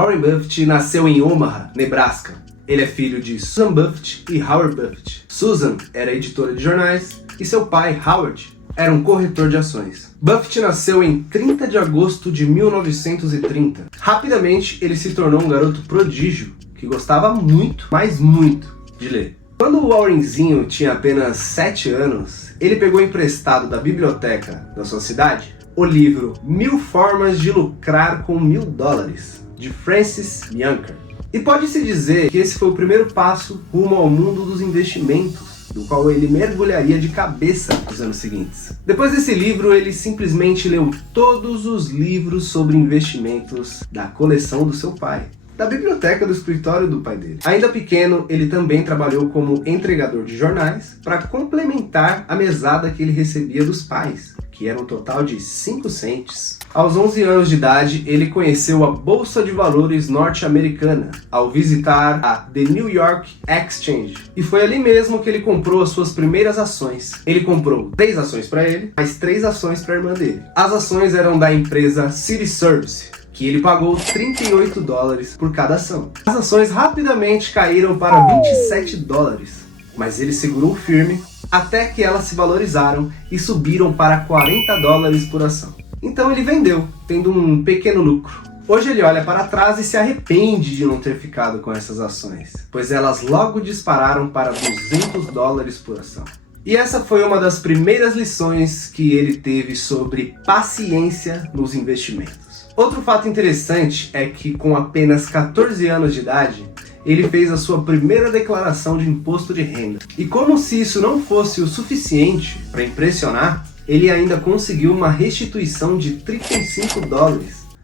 Warren Buffett nasceu em Omaha, Nebraska. Ele é filho de Susan Buffett e Howard Buffett. Susan era editora de jornais e seu pai, Howard, era um corretor de ações. Buffett nasceu em 30 de agosto de 1930. Rapidamente, ele se tornou um garoto prodígio que gostava muito, mas muito, de ler. Quando o Warrenzinho tinha apenas 7 anos, ele pegou emprestado da biblioteca da sua cidade o livro 1000 Formas de Lucrar com $1000, de Francis Youngker. E pode-se dizer que esse foi o primeiro passo rumo ao mundo dos investimentos, do qual ele mergulharia de cabeça nos anos seguintes. Depois desse livro, ele simplesmente leu todos os livros sobre investimentos da coleção do seu pai, da biblioteca do escritório do pai dele. Ainda pequeno, ele também trabalhou como entregador de jornais para complementar a mesada que ele recebia dos pais, que era um total de 5 cents. Aos 11 anos de idade, ele conheceu a Bolsa de Valores norte-americana ao visitar a The New York Exchange. E foi ali mesmo que ele comprou as suas primeiras ações. Ele comprou 3 ações para ele, mais 3 ações para a irmã dele. As ações eram da empresa City Service, que ele pagou $38 por cada ação. As ações rapidamente caíram para $27, mas ele segurou firme até que elas se valorizaram e subiram para $40 por ação. Então ele vendeu, tendo um pequeno lucro. Hoje ele olha para trás e se arrepende de não ter ficado com essas ações, pois elas logo dispararam para $200 por ação. E essa foi uma das primeiras lições que ele teve sobre paciência nos investimentos. Outro fato interessante é que com apenas 14 anos de idade, ele fez a sua primeira declaração de imposto de renda. E como se isso não fosse o suficiente para impressionar, ele ainda conseguiu uma restituição de $35,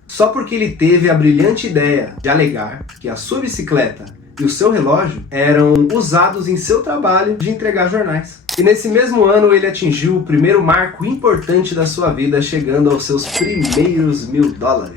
só porque ele teve a brilhante ideia de alegar que a sua bicicleta e o seu relógio eram usados em seu trabalho de entregar jornais. E nesse mesmo ano ele atingiu o primeiro marco importante da sua vida, chegando aos seus primeiros $1000.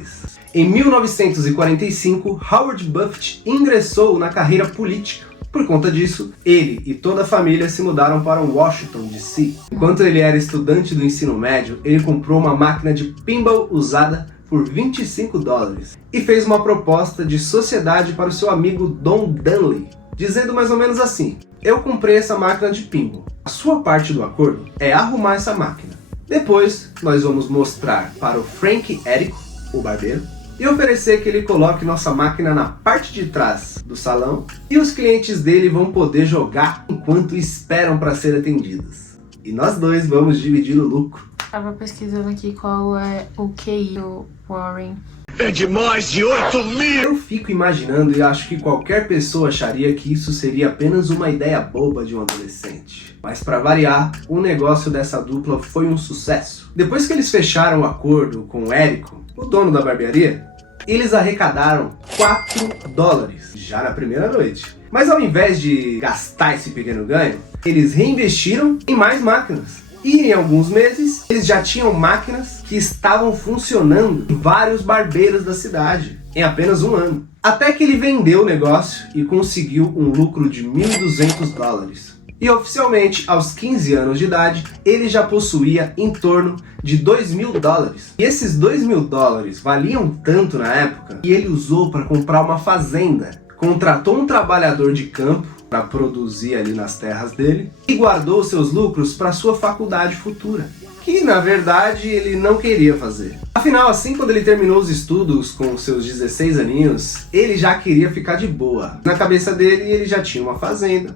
Em 1945, Howard Buffett ingressou na carreira política. Por conta disso, ele e toda a família se mudaram para Washington, D.C. Enquanto ele era estudante do ensino médio, ele comprou uma máquina de pinball usada por $25 e fez uma proposta de sociedade para o seu amigo Don Dunley, dizendo mais ou menos assim: eu comprei essa máquina de pinball, a sua parte do acordo é arrumar essa máquina. Depois nós vamos mostrar para o Frank Érico, o barbeiro, e oferecer que ele coloque nossa máquina na parte de trás do salão e os clientes dele vão poder jogar enquanto esperam para ser atendidos. E nós dois vamos dividir o lucro. Tava pesquisando aqui qual é o QI do Warren. É de mais de 8.000! Eu fico imaginando e acho que qualquer pessoa acharia que isso seria apenas uma ideia boba de um adolescente. Mas para variar, o negócio dessa dupla foi um sucesso. Depois que eles fecharam o acordo com o Érico, o dono da barbearia, eles arrecadaram $4 já na primeira noite. Mas ao invés de gastar esse pequeno ganho, eles reinvestiram em mais máquinas. E em alguns meses, eles já tinham máquinas que estavam funcionando em vários barbeiros da cidade, em apenas um ano. Até que ele vendeu o negócio e conseguiu um lucro de $1.200. E oficialmente, aos 15 anos de idade, ele já possuía em torno de $2.000. E esses $2.000 valiam tanto na época que ele usou para comprar uma fazenda. Contratou um trabalhador de campo para produzir ali nas terras dele e guardou seus lucros para sua faculdade futura, que na verdade ele não queria fazer. Afinal, assim, quando ele terminou os estudos com seus 16 aninhos, ele já queria ficar de boa. Na cabeça dele, ele já tinha uma fazenda,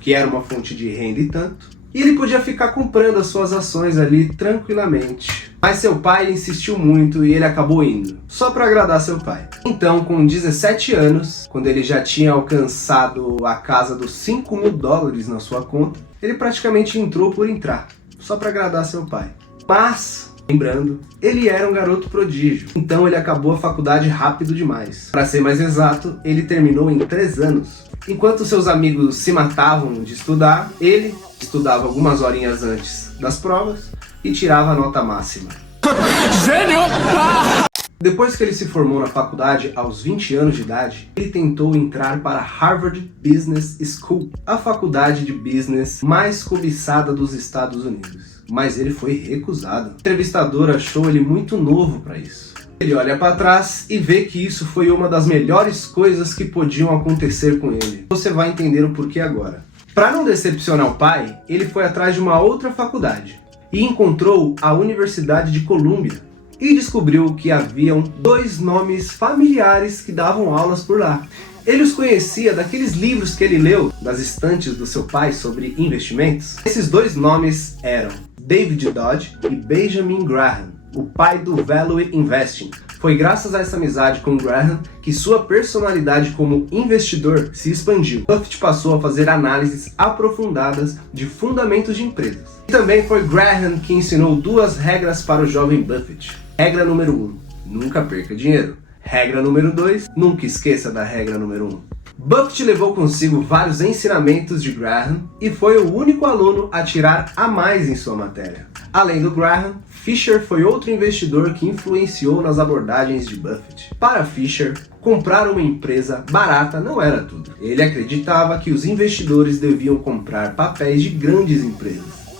que era uma fonte de renda e tanto, e ele podia ficar comprando as suas ações ali tranquilamente. Mas seu pai insistiu muito e ele acabou indo, só para agradar seu pai. Então, com 17 anos, quando ele já tinha alcançado a casa dos $5.000 na sua conta, ele praticamente entrou por entrar, só para agradar seu pai. Mas, lembrando, ele era um garoto prodígio, então ele acabou a faculdade rápido demais. Para ser mais exato, ele terminou em 3 anos. Enquanto seus amigos se matavam de estudar, ele estudava algumas horinhas antes das provas e tirava a nota máxima. Gênio! Depois que ele se formou na faculdade aos 20 anos de idade, ele tentou entrar para Harvard Business School, a faculdade de business mais cobiçada dos Estados Unidos. Mas ele foi recusado. O entrevistador achou ele muito novo para isso. Ele olha para trás e vê que isso foi uma das melhores coisas que podiam acontecer com ele. Você vai entender o porquê agora. Para não decepcionar o pai, ele foi atrás de uma outra faculdade e encontrou a Universidade de Columbia e descobriu que haviam 2 nomes familiares que davam aulas por lá. Ele os conhecia daqueles livros que ele leu das estantes do seu pai sobre investimentos. Esses 2 nomes eram David Dodge e Benjamin Graham, o pai do Value Investing. Foi graças a essa amizade com Graham que sua personalidade como investidor se expandiu. Buffett passou a fazer análises aprofundadas de fundamentos de empresas. E também foi Graham que ensinou 2 regras para o jovem Buffett. Regra número 1, nunca perca dinheiro. Regra número 2, nunca esqueça da regra número 1. Buffett levou consigo vários ensinamentos de Graham e foi o único aluno a tirar a mais em sua matéria. Além do Graham, Fisher foi outro investidor que influenciou nas abordagens de Buffett. Para Fisher, comprar uma empresa barata não era tudo. Ele acreditava que os investidores deviam comprar papéis de grandes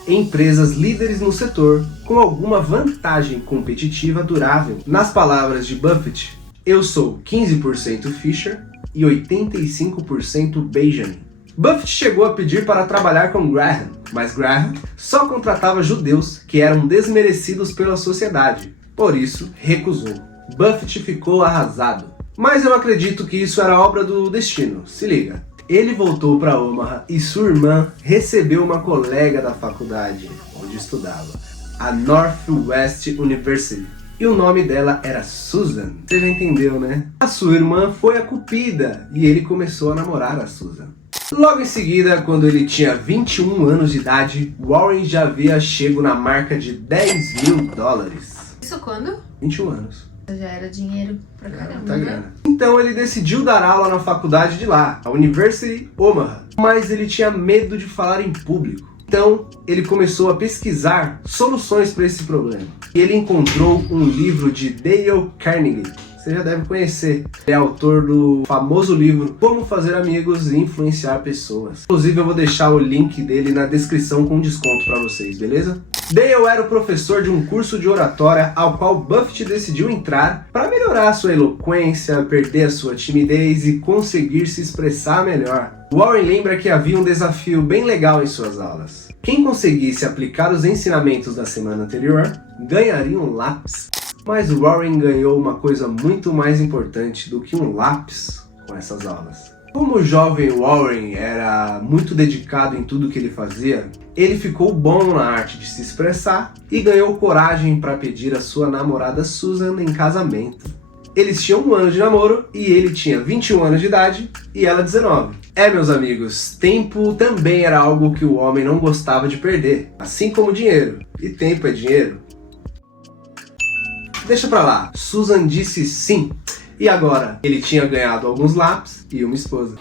empresas líderes no setor, com alguma vantagem competitiva durável. Nas palavras de Buffett, eu sou 15% Fisher e 85% Benjamin. Buffett chegou a pedir para trabalhar com Graham, mas Graham só contratava judeus que eram desmerecidos pela sociedade, por isso recusou. Buffett ficou arrasado, mas eu acredito que isso era obra do destino, se liga. Ele voltou para Omaha e sua irmã recebeu uma colega da faculdade onde estudava, a Northwest University. E o nome dela era Susan. Você já entendeu, né? A sua irmã foi a cupida e ele começou a namorar a Susan. Logo em seguida, quando ele tinha 21 anos de idade, Warren já havia chego na marca de $10.000. Isso quando? 21 anos. Já era dinheiro pra caramba, Tá né? grana. Então ele decidiu dar aula na faculdade de lá, a University Omaha. Mas ele tinha medo de falar em público. Então, ele começou a pesquisar soluções para esse problema. E ele encontrou um livro de Dale Carnegie. Você já deve conhecer. Ele é autor do famoso livro Como Fazer Amigos e Influenciar Pessoas. Inclusive, eu vou deixar o link dele na descrição com desconto para vocês, beleza? Dale era o professor de um curso de oratória ao qual Buffett decidiu entrar para melhorar sua eloquência, perder a sua timidez e conseguir se expressar melhor. Warren lembra que havia um desafio bem legal em suas aulas. Quem conseguisse aplicar os ensinamentos da semana anterior ganharia um lápis. Mas Warren ganhou uma coisa muito mais importante do que um lápis com essas aulas. Como o jovem Warren era muito dedicado em tudo que ele fazia, ele ficou bom na arte de se expressar e ganhou coragem para pedir a sua namorada Susan em casamento. Eles tinham 1 ano de namoro e ele tinha 21 anos de idade e ela 19. Meus amigos, tempo também era algo que o homem não gostava de perder, assim como dinheiro. E tempo é dinheiro. Deixa pra lá, Susan disse sim. E agora, ele tinha ganhado alguns lápis e uma esposa.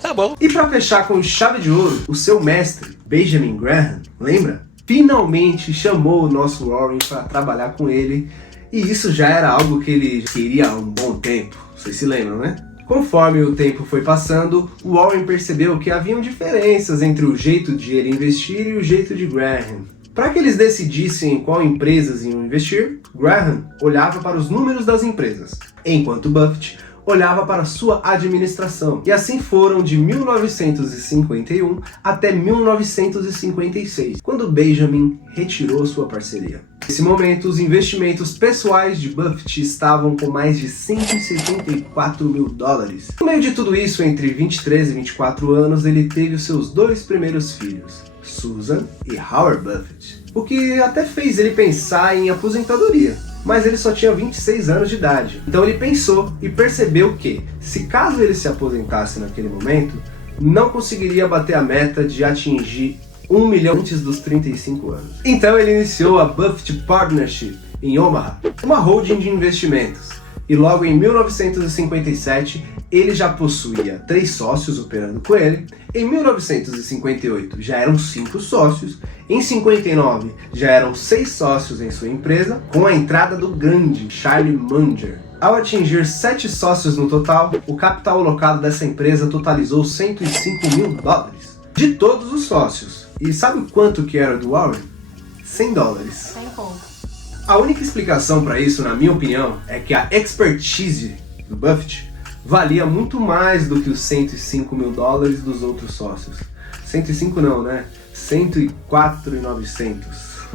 Tá bom. E pra fechar com chave de ouro, o seu mestre, Benjamin Graham, lembra? Finalmente chamou o nosso Warren para trabalhar com ele. E isso já era algo que ele queria há um bom tempo. Vocês se lembram, né? Conforme o tempo foi passando, Warren percebeu que haviam diferenças entre o jeito de ele investir e o jeito de Graham. Para que eles decidissem em qual empresas iam investir, Graham olhava para os números das empresas, enquanto Buffett olhava para sua administração. E assim foram de 1951 até 1956, quando Benjamin retirou sua parceria. Nesse momento, os investimentos pessoais de Buffett estavam com mais de $174 mil. No meio de tudo isso, entre 23 e 24 anos, ele teve os seus 2 primeiros filhos, Susan e Howard Buffett, o que até fez ele pensar em aposentadoria. Mas ele só tinha 26 anos de idade. Então ele pensou e percebeu que, se caso ele se aposentasse naquele momento, não conseguiria bater a meta de atingir 1 milhão antes dos 35 anos. Então ele iniciou a Buffett Partnership em Omaha, uma holding de investimentos. E logo em 1957, ele já possuía 3 sócios operando com ele. Em 1958 já eram 5 sócios. Em 59 já eram 6 sócios em sua empresa, com a entrada do grande Charlie Munger. Ao atingir 7 sócios no total, o capital alocado dessa empresa totalizou $105 mil. De todos os sócios. E sabe quanto que era do Warren? $100. 100 pontos. A única explicação para isso, na minha opinião, é que a expertise do Buffett valia muito mais do que os 105 mil dólares dos outros sócios. 105 não, né? 104.900.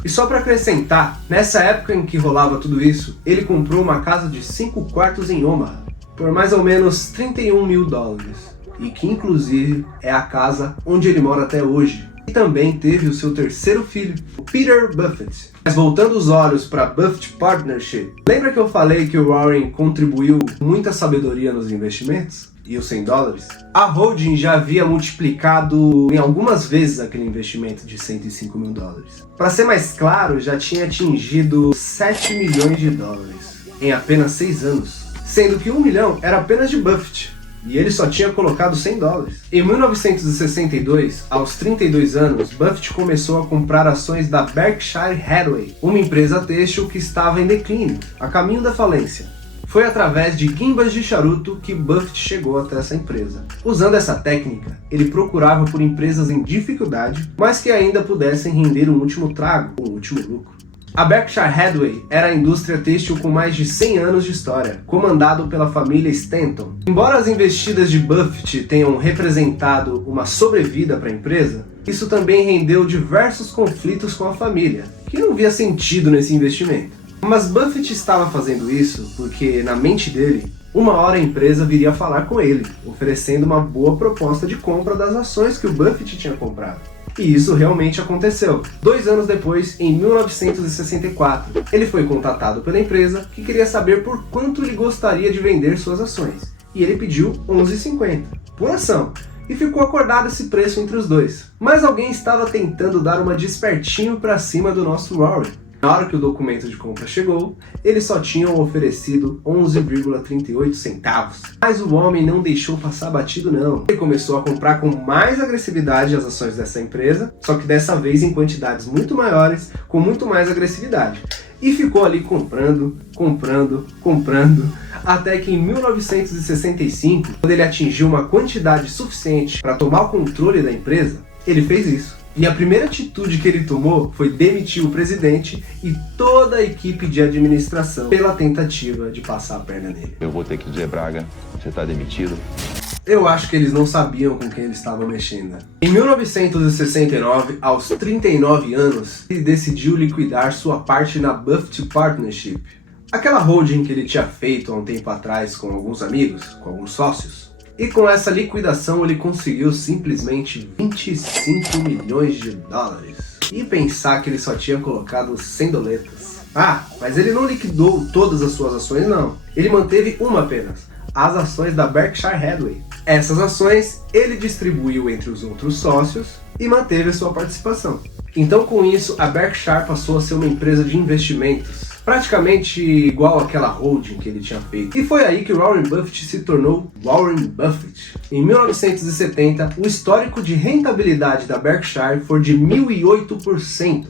E só para acrescentar, nessa época em que rolava tudo isso, ele comprou uma casa de 5 quartos em Omaha, por mais ou menos 31 mil dólares. E que inclusive é a casa onde ele mora até hoje. E também teve o seu terceiro filho, o Peter Buffett. Mas voltando os olhos para Buffett Partnership, lembra que eu falei que o Warren contribuiu muita sabedoria nos investimentos? E os 100 dólares? A holding já havia multiplicado em algumas vezes aquele investimento de 105 mil dólares. Para ser mais claro, já tinha atingido 7 milhões de dólares em apenas 6 anos, sendo que 1 milhão era apenas de Buffett. E ele só tinha colocado 100 dólares. Em 1962, aos 32 anos, Buffett começou a comprar ações da Berkshire Hathaway, uma empresa têxtil que estava em declínio, a caminho da falência. Foi através de guimbas de charuto que Buffett chegou até essa empresa. Usando essa técnica, ele procurava por empresas em dificuldade, mas que ainda pudessem render um último trago, um último lucro. A Berkshire Hathaway era a indústria têxtil com mais de 100 anos de história, comandado pela família Stanton. Embora as investidas de Buffett tenham representado uma sobrevida para a empresa, isso também rendeu diversos conflitos com a família, que não via sentido nesse investimento. Mas Buffett estava fazendo isso porque, na mente dele, uma hora a empresa viria falar com ele, oferecendo uma boa proposta de compra das ações que o Buffett tinha comprado. E isso realmente aconteceu. 2 anos depois, em 1964, ele foi contatado pela empresa que queria saber por quanto ele gostaria de vender suas ações. E ele pediu 11,50 por ação. E ficou acordado esse preço entre os dois. Mas alguém estava tentando dar uma despertinho para cima do nosso Warren. Na hora que o documento de compra chegou, eles só tinham oferecido 11,38 centavos. Mas o homem não deixou passar batido não. Ele começou a comprar com mais agressividade as ações dessa empresa, só que dessa vez em quantidades muito maiores, com muito mais agressividade. E ficou ali comprando, até que em 1965, quando ele atingiu uma quantidade suficiente para tomar o controle da empresa, ele fez isso. E a primeira atitude que ele tomou foi demitir o presidente e toda a equipe de administração pela tentativa de passar a perna nele. Eu vou ter que dizer, Braga, você está demitido. Eu acho que eles não sabiam com quem eles estavam mexendo. Em 1969, aos 39 anos, ele decidiu liquidar sua parte na Buffett Partnership. Aquela holding que ele tinha feito há um tempo atrás com alguns amigos, com alguns sócios. E com essa liquidação ele conseguiu simplesmente 25 milhões de dólares. E pensar que ele só tinha colocado 100 doletas. Ah, mas ele não liquidou todas as suas ações não. Ele manteve uma apenas, as ações da Berkshire Hathaway. Essas ações ele distribuiu entre os outros sócios e manteve a sua participação. Então com isso a Berkshire passou a ser uma empresa de investimentos, praticamente igual àquela holding que ele tinha feito. E foi aí que Warren Buffett se tornou Warren Buffett. Em 1970, o histórico de rentabilidade da Berkshire foi de 1008%,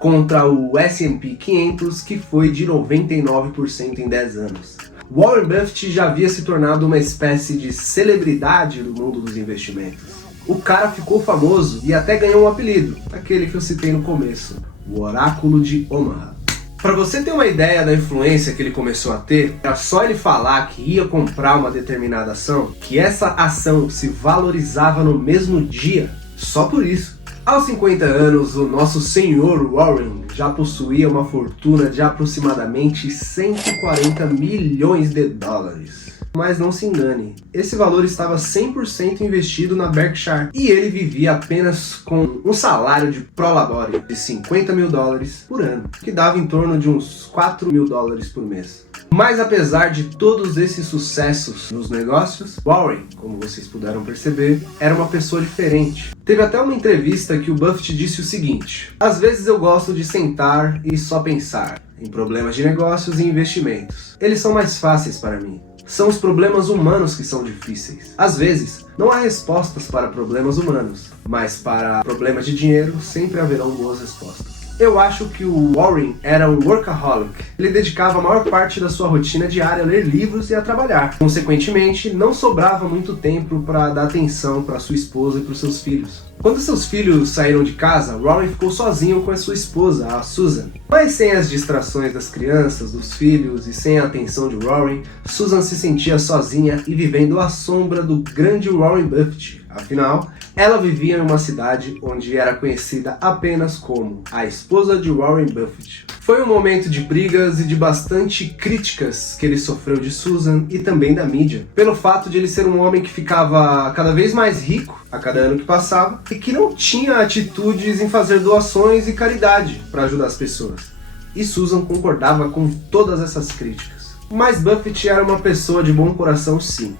contra o S&P 500, que foi de 99% em 10 anos. Warren Buffett já havia se tornado uma espécie de celebridade no mundo dos investimentos. O cara ficou famoso e até ganhou um apelido, aquele que eu citei no começo, o Oráculo de Omaha. Para você ter uma ideia da influência que ele começou a ter, era só ele falar que ia comprar uma determinada ação, que essa ação se valorizava no mesmo dia, só por isso. Aos 50 anos, o nosso senhor Warren já possuía uma fortuna de aproximadamente 140 milhões de dólares. Mas não se engane, esse valor estava 100% investido na Berkshire e ele vivia apenas com um salário de prolabore de 50 mil dólares por ano, que dava em torno de uns 4 mil dólares por mês. Mas apesar de todos esses sucessos nos negócios, Warren, como vocês puderam perceber, era uma pessoa diferente. Teve até uma entrevista que o Buffett disse o seguinte: às vezes eu gosto de sentar e só pensar em problemas de negócios e investimentos. Eles são mais fáceis para mim. São os problemas humanos que são difíceis. Às vezes, não há respostas para problemas humanos, mas para problemas de dinheiro sempre haverão boas respostas. Eu acho que o Warren era um workaholic. Ele dedicava a maior parte da sua rotina diária a ler livros e a trabalhar. Consequentemente, não sobrava muito tempo para dar atenção para sua esposa e para os seus filhos. Quando seus filhos saíram de casa, Warren ficou sozinho com a sua esposa, a Susan. Mas sem as distrações das crianças, dos filhos e sem a atenção de Warren, Susan se sentia sozinha e vivendo à sombra do grande Warren Buffett. Afinal, ela vivia em uma cidade onde era conhecida apenas como a esposa de Warren Buffett. Foi um momento de brigas e de bastante críticas que ele sofreu de Susan e também da mídia, pelo fato de ele ser um homem que ficava cada vez mais rico a cada ano que passava e que não tinha atitudes em fazer doações e caridade para ajudar as pessoas. E Susan concordava com todas essas críticas. Mas Buffett era uma pessoa de bom coração, sim.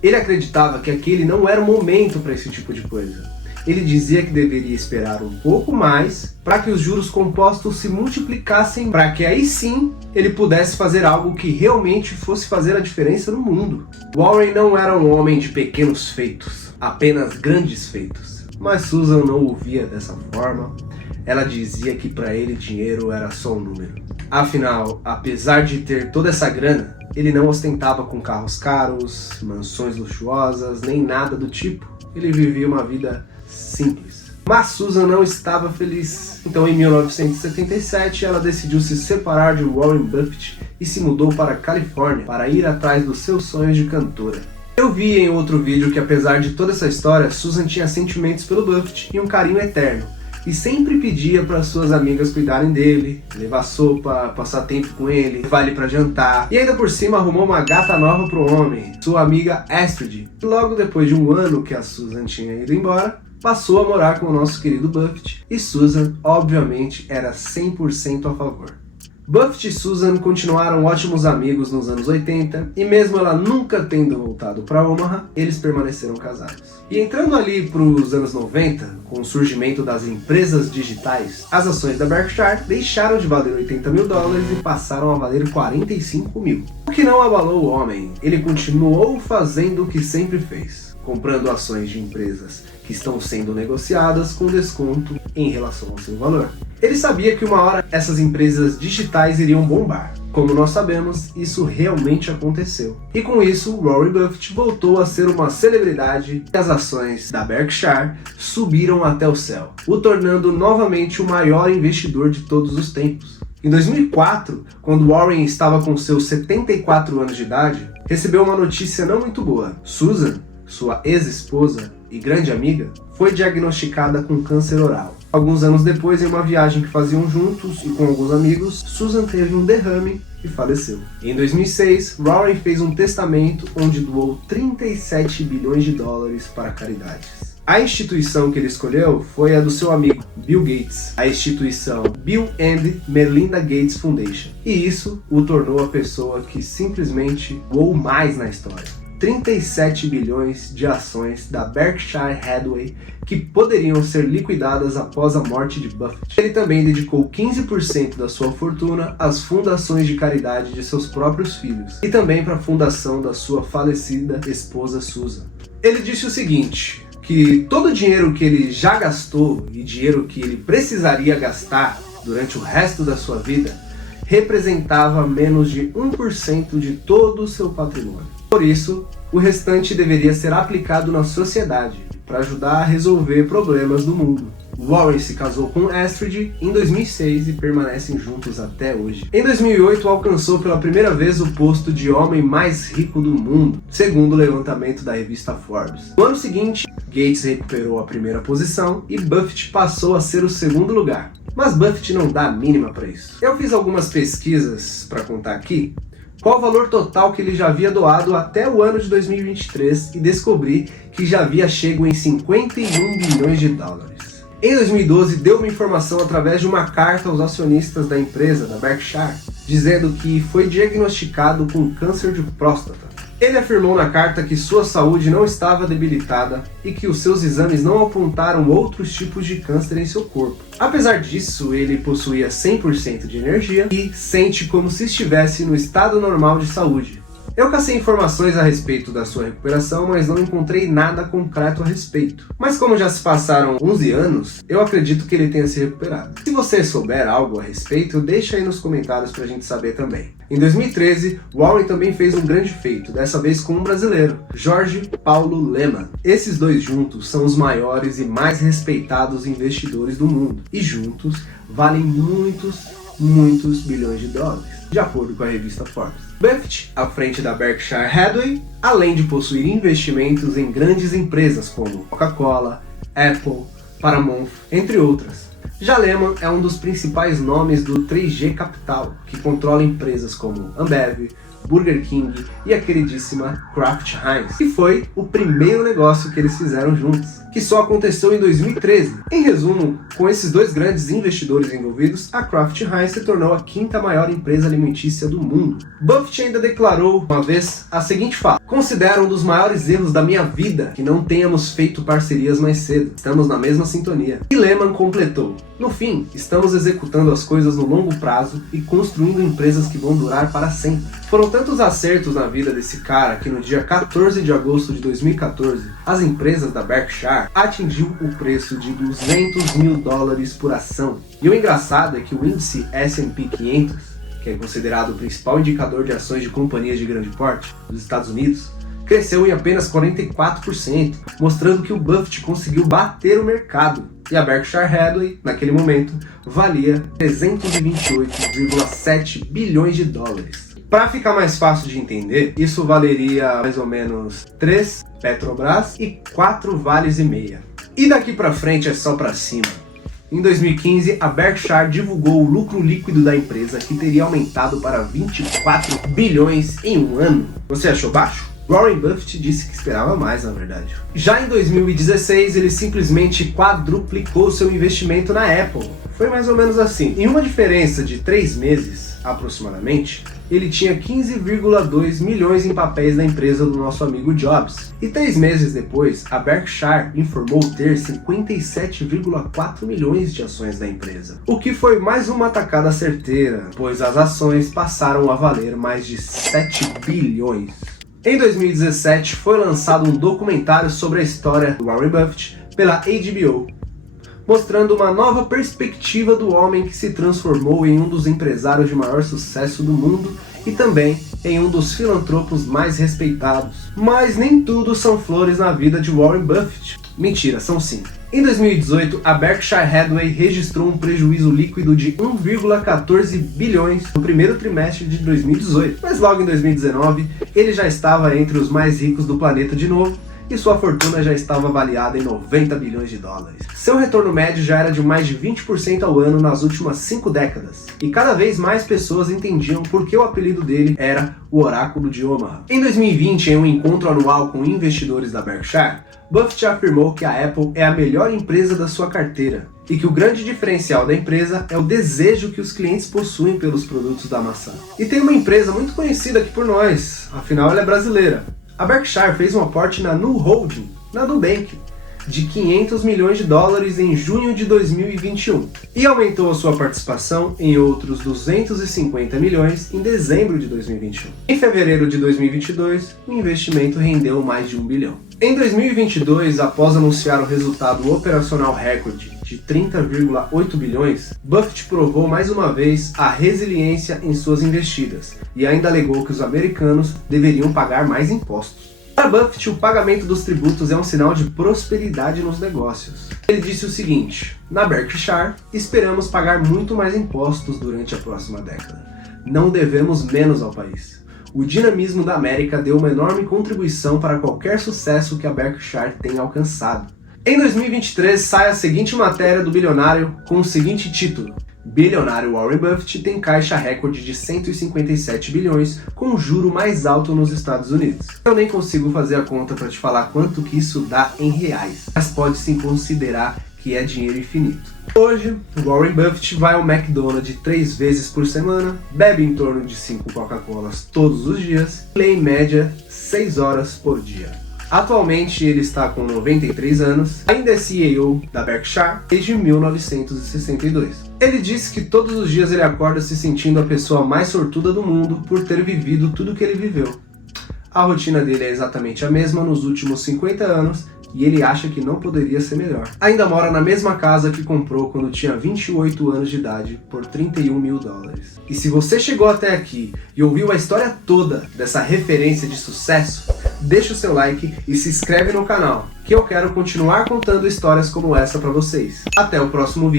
Ele acreditava que aquele não era o momento para esse tipo de coisa. Ele dizia que deveria esperar um pouco mais para que os juros compostos se multiplicassem, para que aí sim ele pudesse fazer algo que realmente fosse fazer a diferença no mundo. Warren não era um homem de pequenos feitos, apenas grandes feitos. Mas Susan não o via dessa forma. Ela dizia que para ele dinheiro era só um número. Afinal, apesar de ter toda essa grana, ele não ostentava com carros caros, mansões luxuosas, nem nada do tipo. Ele vivia uma vida simples. Mas Susan não estava feliz. Então, em 1977, ela decidiu se separar de Warren Buffett e se mudou para a Califórnia para ir atrás dos seus sonhos de cantora. Eu vi em outro vídeo que, apesar de toda essa história, Susan tinha sentimentos pelo Buffett e um carinho eterno. E sempre pedia para suas amigas cuidarem dele, levar sopa, passar tempo com ele, levar ele para jantar. E ainda por cima arrumou uma gata nova pro homem, sua amiga Astrid. E logo depois de um ano que a Susan tinha ido embora, passou a morar com o nosso querido Buffett. E Susan, obviamente, era 100% a favor. Buffett e Susan continuaram ótimos amigos nos anos 80 e mesmo ela nunca tendo voltado para Omaha, eles permaneceram casados. E entrando ali para os anos 90, com o surgimento das empresas digitais, as ações da Berkshire deixaram de valer $80 mil e passaram a valer 45 mil. O que não abalou o homem, ele continuou fazendo o que sempre fez, comprando ações de empresas que estão sendo negociadas com desconto em relação ao seu valor. Ele sabia que uma hora essas empresas digitais iriam bombar. Como nós sabemos, isso realmente aconteceu. E com isso, Warren Buffett voltou a ser uma celebridade e as ações da Berkshire subiram até o céu, o tornando novamente o maior investidor de todos os tempos. Em 2004, quando Warren estava com seus 74 anos de idade, recebeu uma notícia não muito boa. Susan, sua ex-esposa e grande amiga, foi diagnosticada com câncer oral. Alguns anos depois, em uma viagem que faziam juntos e com alguns amigos, Susan teve um derrame e faleceu. Em 2006, Warren fez um testamento onde doou $37 bilhões para caridades. A instituição que ele escolheu foi a do seu amigo Bill Gates, a instituição Bill and Melinda Gates Foundation. E isso o tornou a pessoa que simplesmente doou mais na história. 37 bilhões de ações da Berkshire Hathaway que poderiam ser liquidadas após a morte de Buffett. Ele também dedicou 15% da sua fortuna às fundações de caridade de seus próprios filhos e também para a fundação da sua falecida esposa Susan. Ele disse o seguinte, que todo o dinheiro que ele já gastou e dinheiro que ele precisaria gastar durante o resto da sua vida representava menos de 1% de todo o seu patrimônio. Por isso, o restante deveria ser aplicado na sociedade, para ajudar a resolver problemas do mundo. Warren se casou com Astrid em 2006 e permanecem juntos até hoje. Em 2008, alcançou pela primeira vez o posto de homem mais rico do mundo, segundo o levantamento da revista Forbes. No ano seguinte, Gates recuperou a primeira posição e Buffett passou a ser o segundo lugar. Mas Buffett não dá a mínima para isso. Eu fiz algumas pesquisas para contar aqui qual o valor total que ele já havia doado até o ano de 2023 e descobri que já havia chego em $51 bilhões. Em 2012, deu uma informação através de uma carta aos acionistas da empresa, da Berkshire, dizendo que foi diagnosticado com câncer de próstata. Ele afirmou na carta que sua saúde não estava debilitada e que os seus exames não apontaram outros tipos de câncer em seu corpo. Apesar disso, ele possuía 100% de energia e sente como se estivesse no estado normal de saúde. Eu cacei informações a respeito da sua recuperação, mas não encontrei nada concreto a respeito. Mas como já se passaram 11 anos, eu acredito que ele tenha se recuperado. Se você souber algo a respeito, deixa aí nos comentários pra gente saber também. Em 2013, Warren também fez um grande feito, dessa vez com um brasileiro, Jorge Paulo Lemann. Esses dois juntos são os maiores e mais respeitados investidores do mundo, e juntos valem muitos bilhões de dólares, de acordo com a revista Forbes. Buffett, à frente da Berkshire Hathaway, além de possuir investimentos em grandes empresas como Coca-Cola, Apple, Paramount, entre outras. Já Lemann é um dos principais nomes do 3G Capital, que controla empresas como Ambev, Burger King e a queridíssima Kraft Heinz, que foi o primeiro negócio que eles fizeram juntos, que só aconteceu em 2013. Em resumo, com esses dois grandes investidores envolvidos, a Kraft Heinz se tornou a 5ª maior empresa alimentícia do mundo. Buffett ainda declarou uma vez a seguinte fala: "Considero um dos maiores erros da minha vida que não tenhamos feito parcerias mais cedo. Estamos na mesma sintonia." E Lemann completou: "No fim, estamos executando as coisas no longo prazo e construindo empresas que vão durar para sempre." Foram tantos acertos na vida desse cara que no dia 14 de agosto de 2014, as empresas da Berkshire atingiu o preço de $200 mil por ação. E o engraçado é que o índice S&P 500, que é considerado o principal indicador de ações de companhias de grande porte dos Estados Unidos, cresceu em apenas 44%, mostrando que o Buffett conseguiu bater o mercado. E a Berkshire Hathaway, naquele momento, valia $328,7 bilhões. Para ficar mais fácil de entender, isso valeria mais ou menos 3 Petrobras e 4 Vales e meia. E daqui para frente é só para cima. Em 2015, a Berkshire divulgou o lucro líquido da empresa, que teria aumentado para 24 bilhões em um ano. Você achou baixo? Warren Buffett disse que esperava mais, na verdade. Já em 2016, ele simplesmente quadruplicou seu investimento na Apple. Foi mais ou menos assim. Em uma diferença de 3 meses, aproximadamente, ele tinha 15,2 milhões em papéis da empresa do nosso amigo Jobs. E 3 meses depois, a Berkshire informou ter 57,4 milhões de ações da empresa. O que foi mais uma tacada certeira, pois as ações passaram a valer mais de 7 bilhões. Em 2017, foi lançado um documentário sobre a história do Warren Buffett pela HBO, mostrando uma nova perspectiva do homem que se transformou em um dos empresários de maior sucesso do mundo e também em um dos filantropos mais respeitados. Mas nem tudo são flores na vida de Warren Buffett. Mentira, são sim. Em 2018, a Berkshire Hathaway registrou um prejuízo líquido de 1,14 bilhões no primeiro trimestre de 2018, mas logo em 2019, ele já estava entre os mais ricos do planeta de novo, e sua fortuna já estava avaliada em 90 bilhões de dólares. Seu retorno médio já era de mais de 20% ao ano nas últimas 5 décadas, e cada vez mais pessoas entendiam por que o apelido dele era o Oráculo de Omaha. Em 2020, em um encontro anual com investidores da Berkshire, Buffett afirmou que a Apple é a melhor empresa da sua carteira, e que o grande diferencial da empresa é o desejo que os clientes possuem pelos produtos da maçã. E tem uma empresa muito conhecida aqui por nós, afinal ela é brasileira. A Berkshire fez um aporte na Nu Holding, na Nubank, de 500 milhões de dólares em junho de 2021 e aumentou a sua participação em outros 250 milhões em dezembro de 2021. Em fevereiro de 2022, o investimento rendeu mais de 1 bilhão. Em 2022, após anunciar o resultado operacional recorde de 30,8 bilhões, Buffett provou mais uma vez a resiliência em suas investidas e ainda alegou que os americanos deveriam pagar mais impostos. Para Buffett, o pagamento dos tributos é um sinal de prosperidade nos negócios. Ele disse o seguinte: "Na Berkshire, esperamos pagar muito mais impostos durante a próxima década. Não devemos menos ao país. O dinamismo da América deu uma enorme contribuição para qualquer sucesso que a Berkshire tenha alcançado." Em 2023, sai a seguinte matéria do bilionário com o seguinte título: "Bilionário Warren Buffett tem caixa recorde de 157 bilhões com o juro mais alto nos Estados Unidos." Eu nem consigo fazer a conta para te falar quanto que isso dá em reais, mas pode-se considerar que é dinheiro infinito. Hoje, Warren Buffett vai ao McDonald's 3 vezes por semana, bebe em torno de 5 Coca-Colas todos os dias e lê em média 6 horas por dia. Atualmente ele está com 93 anos, ainda é CEO da Berkshire desde 1962. Ele disse que todos os dias ele acorda se sentindo a pessoa mais sortuda do mundo por ter vivido tudo que ele viveu. A rotina dele é exatamente a mesma nos últimos 50 anos e ele acha que não poderia ser melhor. Ainda mora na mesma casa que comprou quando tinha 28 anos de idade por 31 mil dólares. E se você chegou até aqui e ouviu a história toda dessa referência de sucesso, deixa o seu like e se inscreve no canal, que eu quero continuar contando histórias como essa pra vocês. Até o próximo vídeo.